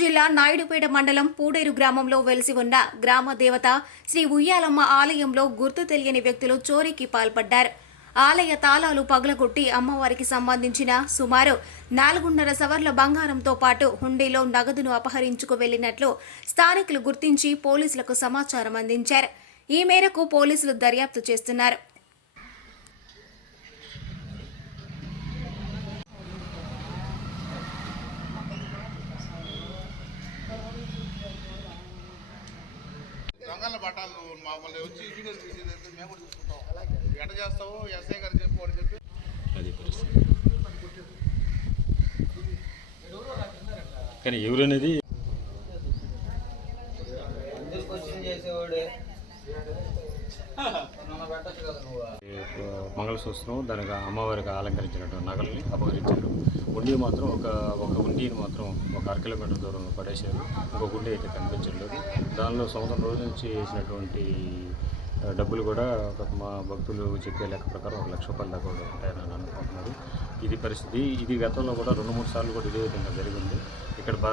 జిల్లా నాయుడుపేట మండలం పూడేరు గ్రామంలో వెలిసి ఉన్న గ్రామ దేవత శ్రీ ఉయ్యాలమ్మ ఆలయంలో గుర్తు తెలియని వ్యక్తులు చోరీకి పాల్పడ్డారు. ఆలయ తాళాలు పగలగొట్టి అమ్మవారికి సంబంధించిన సుమారు నాలుగున్నర సవర్ల బంగారంతో పాటు హుండీలో నగదును అపహరించుకు వెళ్ళినట్లు స్థానికులు గుర్తించి పోలీసులకు సమాచారం అందించారు. ఈ మేరకు పోలీసులు దర్యాప్తు చేస్తున్నారు. దొంగల బట్టాలు మమ్మల్ని వచ్చి వీడియోలు తీసేది మేము కూడా చూసుకుంటాం. ఎట చేస్తావు ఎస్ఐ గారు చెప్పు అని చెప్పి. అది పరిస్థితి. కానీ ఎవరనేది చేసేవాడే. మంగళసూత్రం దానికి అమ్మవారికి అలంకరించినటువంటి నగల్ని అపహరించారు. ఉండి మాత్రం ఒక ఒక ఉండిని మాత్రం ఒక అర కిలోమీటర్ దూరంలో పడేశారు. ఇంకొక ఉండి అయితే కనిపించలేదు దానిలో సంవత్సరం రోజు నుంచి వేసినటువంటి డబ్బులు కూడా ఒక మా భక్తులు చెప్పే లెక్క ప్రకారం ఒక లక్ష రూపాయల దాకా కూడా ఉంటాయని అనుకుంటున్నారు. ఇది పరిస్థితి. ఇది గతంలో కూడా రెండు మూడు సార్లు కూడా ఇదే విధంగా జరిగింది. ఇక్కడ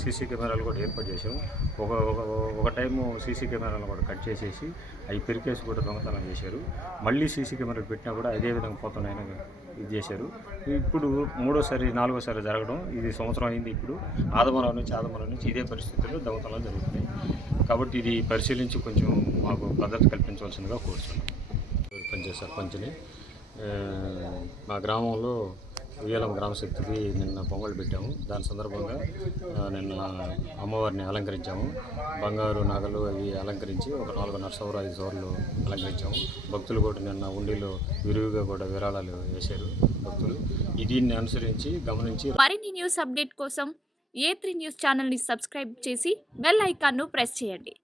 సీసీ కెమెరాలు కూడా ఏర్పాటు చేసాము ఒక ఒక ఒక టైము సీసీ కెమెరాలు కూడా కట్ చేసేసి అవి పెరికేసి కూడా దొంగతనం చేశారు. మళ్ళీ సీసీ కెమెరాలు పెట్టినా కూడా అదే విధంగా పోతున్నాయని ఇది చేశారు. ఇప్పుడు మూడోసారి నాలుగోసారి జరగడం ఇది సంవత్సరం అయింది ఇప్పుడు. ఆదమరం నుంచి ఆదమరం నుంచి ఇదే పరిస్థితుల్లో దొంగతనాలు జరుగుతున్నాయి. కాబట్టి ఇది పరిశీలించి కొంచెం మాకు భద్రత కల్పించవలసిందిగా కోరుతున్నాం పనిచేసే సర్పంచ్ని మా గ్రామంలో ఉయ్యాలం గ్రామశక్తికి నిన్న పొంగల్ పెట్టాము. దాని సందర్భంగా నిన్న అమ్మవారిని అలంకరించాము. బంగారు నగలు అవి అలంకరించి ఒక నాలుగున్నర సవర ఐదు సవర్లు అలంకరించాము. భక్తులు కూడా నిన్న ఉండిలో విరివిగా కూడా విరాళాలు వేశారు భక్తులు. దీన్ని అనుసరించి గమనించి మరిన్ని న్యూస్ అప్డేట్ కోసం ఏ త్రీ న్యూస్ ఛానల్ని సబ్స్క్రైబ్ చేసి బెల్ ఐకాన్ను ప్రెస్ చేయండి.